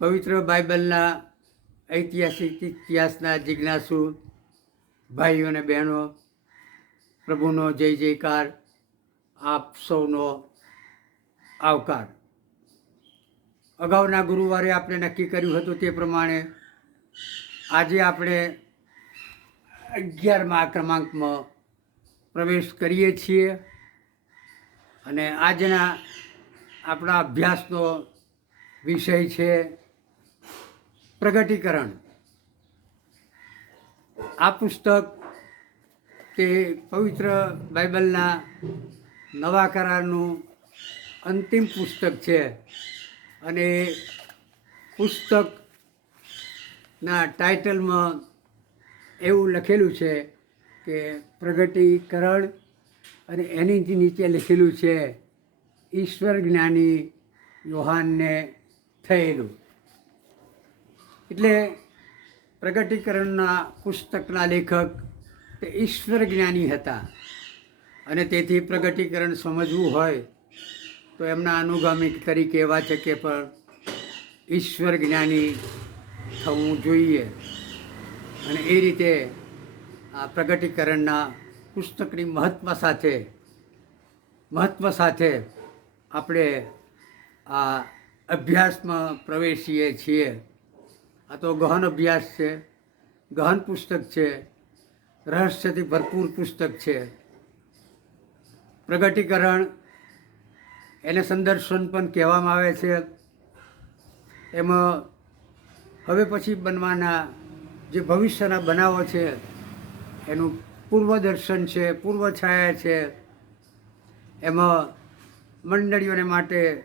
પવિત્ર બાઇબલના ઐતિહાસિક ઇતિહાસના જિજ્ઞાસુ ભાઈઓ અને બહેનો, પ્રભુનો જય જયકાર, આપ સૌનો આવકાર. અગાઉના ગુરુવારે આપણે નક્કી કર્યું હતું તે પ્રમાણે આજે આપણે અગિયારમા ક્રમાંકમાં પ્રવેશ કરીએ છીએ અને આજના આપણા અભ્યાસનો વિષય છે પ્રગટીકરણ. આ પુસ્તક તે પવિત્ર બાઇબલના નવા કરારનું અંતિમ પુસ્તક છે અને પુસ્તકના ટાઇટલમાં એવું લખેલું છે કે પ્રગટીકરણ અને એની નીચે લખેલું છે, ઈશ્વર જ્ઞાની યોહાનને થયેલું. એટલે પ્રગટીકરણના પુસ્તકના લેખક તે ઈશ્વર જ્ઞાની હતા. અને તેથી પ્રગટીકરણ સમજવું હોય તો એમના અનુગામિક તરીકે વાચકે પર ઈશ્વર જ્ઞાની થવું જોઈએ. અને એ રીતે આ પ્રગટીકરણના પુસ્તકની મહત્ત્વ સાથે મહત્ત્વ સાથે આપણે આ અભ્યાસમાં પ્રવેશીએ છીએ. આ તો ગહન અભ્યાસ છે, ગહન પુસ્તક છે, રહસ્યથી ભરપૂર પુસ્તક છે. પ્રગટીકરણ એને સંદર્શન પણ કહેવામાં આવે છે. એમાં હવે પછી બનવાના જે ભવિષ્યના બનાવો છે, એનું પૂર્વદર્શન છે પૂર્વ છાયા છે. એમાં મંડળીઓને માટે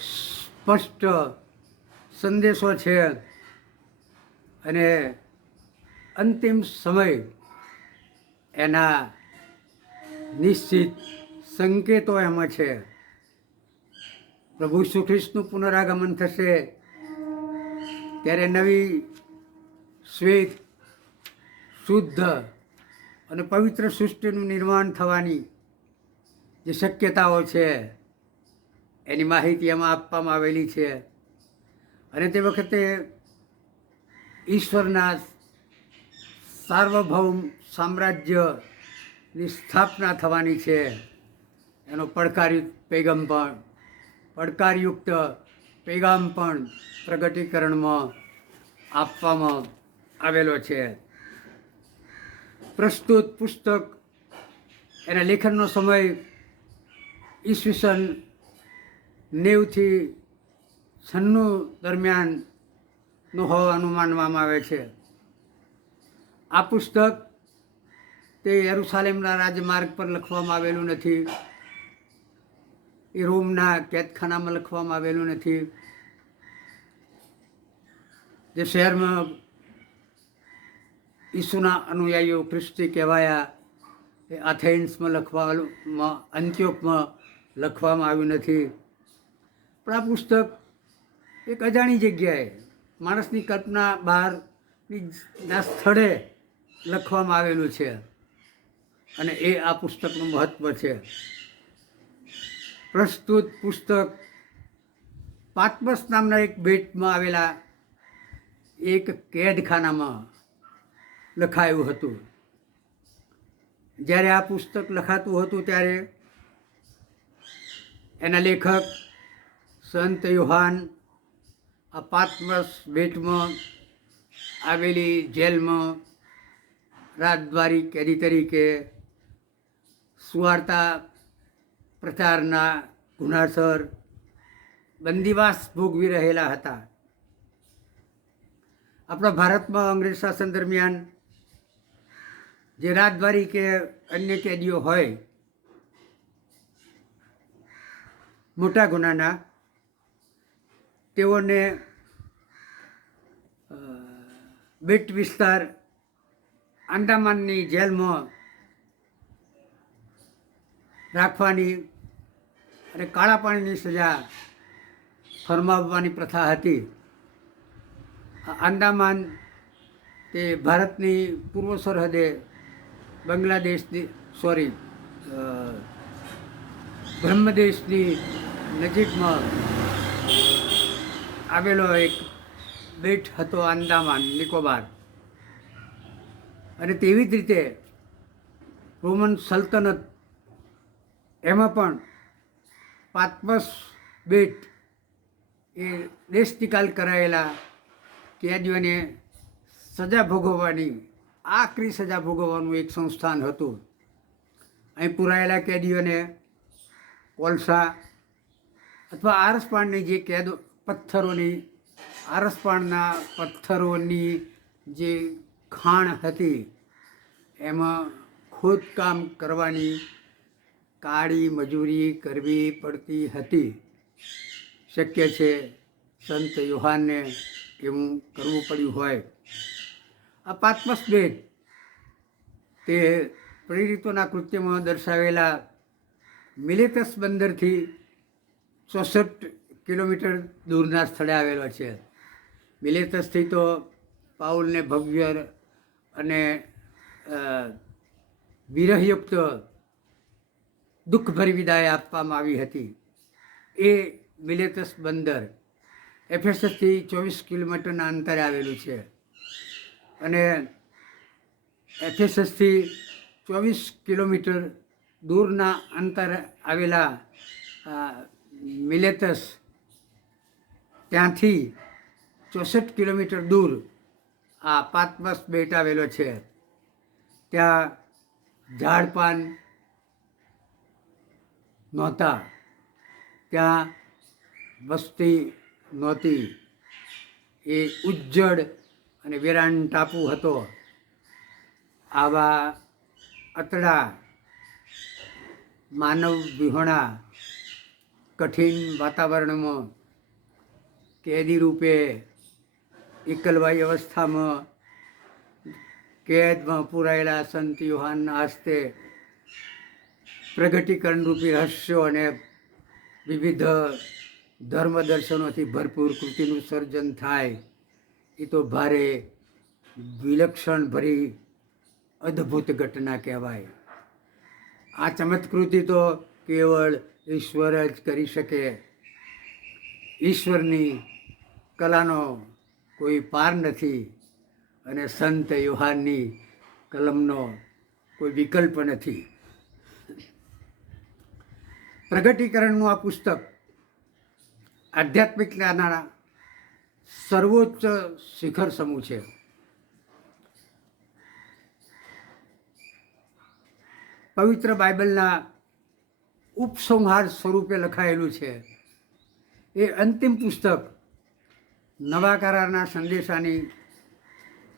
સ્પષ્ટ સંદેશો છે. અને અંતિમ સમય એના નિશ્ચિત સંકેતો એમાં છે. પ્રભુ શ્રી ખ્રિસ્તનું પુનરાગમન થશે ત્યારે નવી શ્વેત, શુદ્ધ અને પવિત્ર સૃષ્ટિનું નિર્માણ થવાની જે શક્યતાઓ છે એની માહિતી એમાં આપવામાં આવેલી છે. અને તે વખતે ઈશ્વરના સાર્વભૌમ સામ્રાજ્યની સ્થાપના થવાની છે. એનો પડકારયુક્ત પેગમ પણ, પડકારયુક્ત પેગામ પણ પ્રગટીકરણમાં આપવામાં આવેલો છે. પ્રસ્તુત પુસ્તક એના લેખનનો સમય ઈસવીસન નેવથી છન્નું દરમિયાનનું હોવાનું માનવામાં આવે છે. આ પુસ્તક તે યરુસાલેમના રાજમાર્ગ પર લખવામાં આવેલું નથી. એ રોમના કેદખાનામાં લખવામાં આવેલું નથી. જે શહેરમાં ઈસુના અનુયાયીઓ ખ્રિસ્તી કહેવાયા, એ આથેન્સમાં લખવામાં, અંત્યોકમાં લખવામાં આવ્યું નથી. પણ આ પુસ્તક એક અજાણી જગ્યાએ માણસની કલ્પના બહારની સ્થળે લખવામાં આવેલું છે. અને એ આ પુસ્તકનું મહત્ત્વ છે. પ્રસ્તુત પુસ્તક પાતમસ નામના એક બેટમાં આવેલા એક કેદખાનામાં લખાયું હતું. જ્યારે આ પુસ્તક લખાતું હતું ત્યારે એના લેખક સંત યુહાન પાત્મસ બેટમાં આવેલી જેલમાં રાજદ્વારી કેદી તરીકે સુવાર્તા પ્રચારના ગુનાસર બંદીવાસ ભોગવી રહેલા હતા. આપણા ભારતમાં અંગ્રેજ શાસન દરમિયાન જે રાજદ્વારી કે અન્ય કેદીઓ હોય, મોટા ગુનાના તેઓને બેટ વિસ્તાર આંદામાનની જેલમાં રાખવાની અને કાળા પાણીની સજા ફરમાવવાની પ્રથા હતી. આંદામાન તે ભારતની પૂર્વ સરહદે બાંગ્લાદેશની, સોરી બ્રહ્મદેશની નજીકમાં આવેલો એક બેટ હતો આંદામાન, નિકોબાર. અને તેવી જ રીતે રોમન સલ્તનત, એમાં પણ પાત્મસ બેટ એ દેશ નિકાલ કરાયેલા કેદીઓને સજા ભોગવવાની આકરી સજા ભોગવવાનું એક સંસ્થાન હતું. અહીં પુરાયેલા કેદીઓને કોલસા અથવા આરસપાણની જે કેદ પથ્થરોની, આરસપાણના પથ્થરોની જે ખાણ હતી, એમાં ખોદકામ કરવાની કાળી મજૂરી કરવી પડતી હતી. શક્ય છે સંત યુહાનને એવું કરવું પડ્યું હોય. આ પાંચમસ બેટ તે પ્રેરિતોના કૃત્યમાં દર્શાવેલા મિલેતસ બંદરથી ચોસઠ કિલોમીટર દૂરના સ્થળે આવેલો છે. મિલેટસથી તો પાઉલને ભવ્ય અને વિરહયુક્ત દુઃખભરી વિદાય આપવામાં આવી હતી. એ મિલેટસ બંદર એફએસએસથી ચોવીસ કિલોમીટરના અંતરે આવેલું છે. અને એફએસએસથી ચોવીસ કિલોમીટર દૂરના અંતરે આવેલા અ, મિલેટસ ત્યાંથી ચોસઠ કિલોમીટર દૂર આ પાતમસ બેટ આવેલો છે. ત્યાં ઝાડપાન નહોતા. ત્યાં વસ્તી નહોતી. એ ઉજ્જડ અને વેરાન ટાપુ હતો. આવા અતડા માનવ વિહોણા કઠિન વાતાવરણમાં કેદી રૂપે એકલવાઈ અવસ્થામાં કેદમાં પુરાયેલા સંત યુહાનના હસ્તે પ્રગટીકરણ રૂપી રહસ્યો અને વિવિધ ધર્મ દર્શનોથી ભરપૂર કૃતિનું સર્જન થાય, એ તો ભારે વિલક્ષણ ભરી અદ્ભુત ઘટના કહેવાય. આ ચમત્કૃતિ તો કેવળ ઈશ્વર જ કરી શકે. ઈશ્વરની કલાનો કોઈ પાર નથી અને સંત યુહાનની કલમનો કોઈ વિકલ્પ નથી. પ્રગટીકરણનું આ પુસ્તક આધ્યાત્મિક જ્ઞાનના સર્વોચ્ચ શિખર સમૂહ છે. પવિત્ર બાઇબલના ઉપસંહાર સ્વરૂપે લખાયેલું છે. એ અંતિમ પુસ્તક નવા કરારના સંદેશાની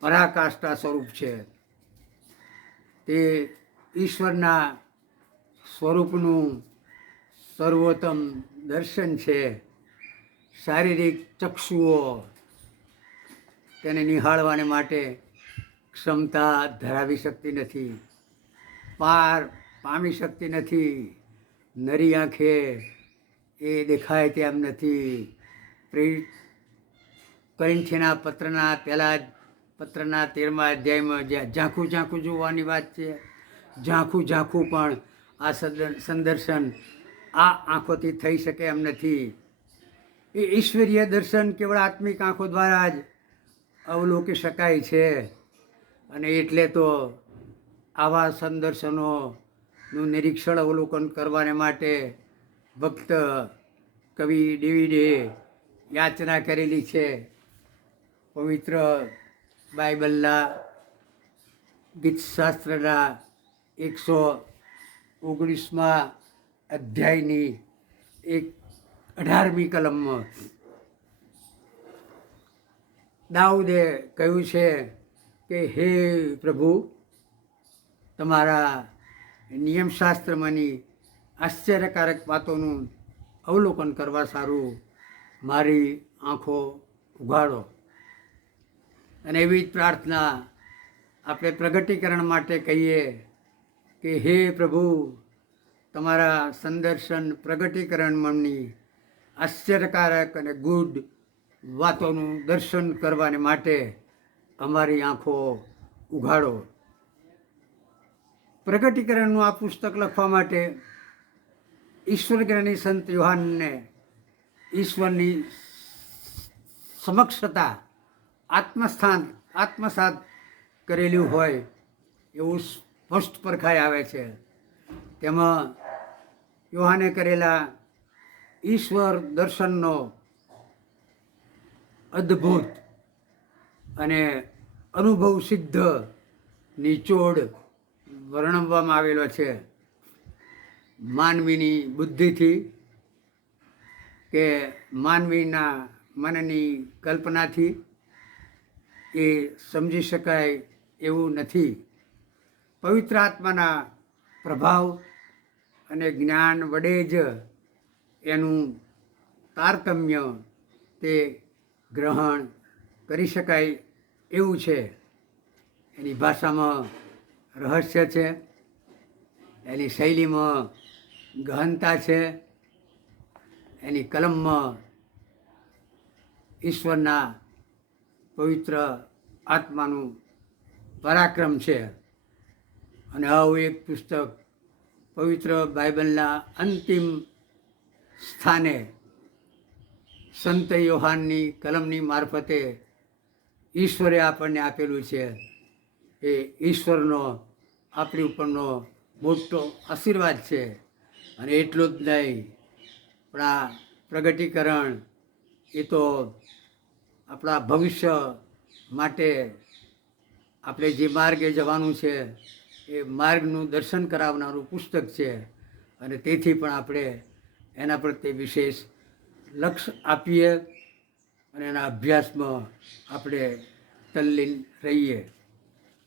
પરાકાષ્ઠા સ્વરૂપ છે. તે ઈશ્વરના સ્વરૂપનું સર્વોત્તમ દર્શન છે. શારીરિક ચક્ષુઓ તેને નિહાળવાને માટે ક્ષમતા ધરાવી શકતી નથી. પાર પામી શકતી નથી. નરી આંખે એ દેખાય તેમ નથી. પ્રેરિત કરીંથીના પત્રના પહેલા જ પત્રના તેરમા અધ્યાયમાં જ્યાં ઝાંખું ઝાંખું જોવાની વાત છે. ઝાંખું ઝાંખું પણ આ સદ- સંદર્શન આ આંખોથી થઈ શકે એમ નથી. એ ઈશ્વરીય દર્શન કેવળ આત્મિક આંખો દ્વારા જ અવલોકી શકાય છે. અને એટલે તો આવા સંદર્શનોનું નિરીક્ષણ અવલોકન કરવાને માટે ભક્ત કવિ ડેવિડે યાચના કરેલી છે. પવિત્ર બાઇબલના ગીતશાસ્ત્રના એકસો ઓગણીસમાં અધ્યાયની એક અઢારમી કલમમાં દાઉદે કહ્યું છે કે, હે પ્રભુ, તમારા નિયમશાસ્ત્રમાંની આશ્ચર્યકારક વાતોનું અવલોકન કરવા સારું. મારી આંખો ઉઘાડો. અને એવી જ પ્રાર્થના આપણે પ્રગટીકરણ માટે કહીએ કે હે પ્રભુ, તમારા સંદર્શન પ્રગટીકરણ મનની આશ્ચર્યકારક અને ગુડ વાતોનું દર્શન કરવાને માટે અમારી આંખો ઉઘાડો. પ્રગટીકરણનું આ પુસ્તક લખવા માટે ઈશ્વર જ્ઞાની સંત યુહાનને ઈશ્વરની સમક્ષતા આત્મસ્થાન, આત્મસાત કરેલું હોય એવું સ્પષ્ટ પરખાઈ આવે છે. તેમાં યોહાને કરેલા ઈશ્વર દર્શનનો અદ્ભુત અને અનુભવ સિદ્ધ નિચોડ વર્ણવવામાં આવેલો છે. માનવીની બુદ્ધિથી કે માનવીના મનની કલ્પનાથી એ સમજી શકાય એવું નથી. પવિત્ર આત્માના પ્રભાવ અને જ્ઞાન વડે જ એનું તારતમ્ય તે ગ્રહણ કરી શકાય એવું છે. એની ભાષામાં રહસ્ય છે, એની શૈલીમાં ગહનતા છે, એની કલમમાં ઈશ્વરના પવિત્ર આત્માનું પરાક્રમ છે. અને આવું એક પુસ્તક પવિત્ર બાઇબલના અંતિમ સ્થાને સંત યોહાનની કલમની મારફતે ઈશ્વરે આપણને આપેલું છે. એ ઈશ્વરનો, આપણી ઉપરનો મોટો આશીર્વાદ છે. અને એટલું જ નહીં, પણ આ પ્રગટીકરણ એ તો આપણા ભવિષ્ય માટે આપણે જે માર્ગે જવાનું છે, એ માર્ગનું દર્શન કરાવનારું પુસ્તક છે. અને તેથી પણ આપણે એના પ્રત્યે વિશેષ લક્ષ્ય આપીએ અને એના અભ્યાસમાં આપણે તલ્લીન રહીએ.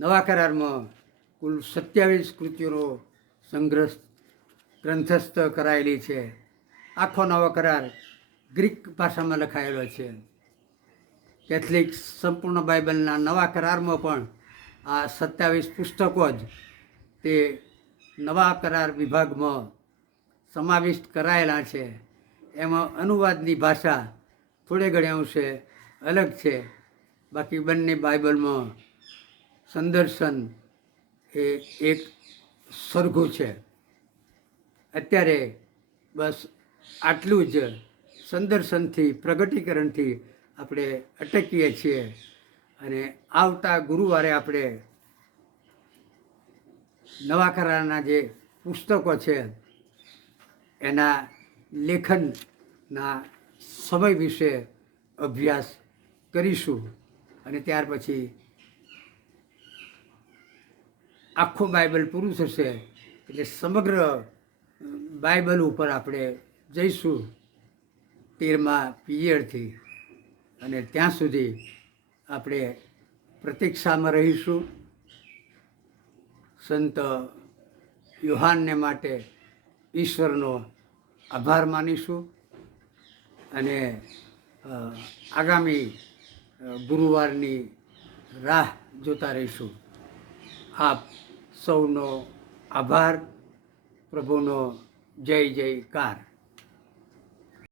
નવા કરારમાં કુલ સત્યાવીસ કૃતિઓનો સંગ્રહ ગ્રંથસ્થ કરાયેલી છે. આખો નવો કરાર ગ્રીક ભાષામાં લખાયેલો છે. કેથલિક સંપૂર્ણ બાઇબલના નવા કરારમાં પણ આ સત્યાવીસ પુસ્તકો જ તે નવા કરાર વિભાગમાં સમાવિષ્ટ કરાયેલા છે. એમાં અનુવાદની ભાષા થોડે ઘણે અંશે અલગ છે. બાકી બંને બાઇબલમાં સંદર્શન એ એક સરખું છે. અત્યારે બસ આટલું જ સંદર્શનથી, પ્રગટીકરણથી આપણે અટકીએ છીએ અને આવતા ગુરુવારે આપણે નવા કરારના જે પુસ્તકો છે, એના લેખનના સમય વિશે અભ્યાસ કરીશું અને ત્યાર પછી આખું બાઇબલ પૂરું થશે એટલે સમગ્ર બાઇબલ ઉપર આપણે જઈશું તેરમા પિરિયડથી. અને ત્યાં સુધી આપણે પ્રતીક્ષામાં રહીશું. સંત યુહાનને માટે ઈશ્વરનો આભાર માનીશું. અને આગામી ગુરુવારની રાહ જોતા રહીશું. આપ સૌનો આભાર. પ્રભુનો જય જયકાર.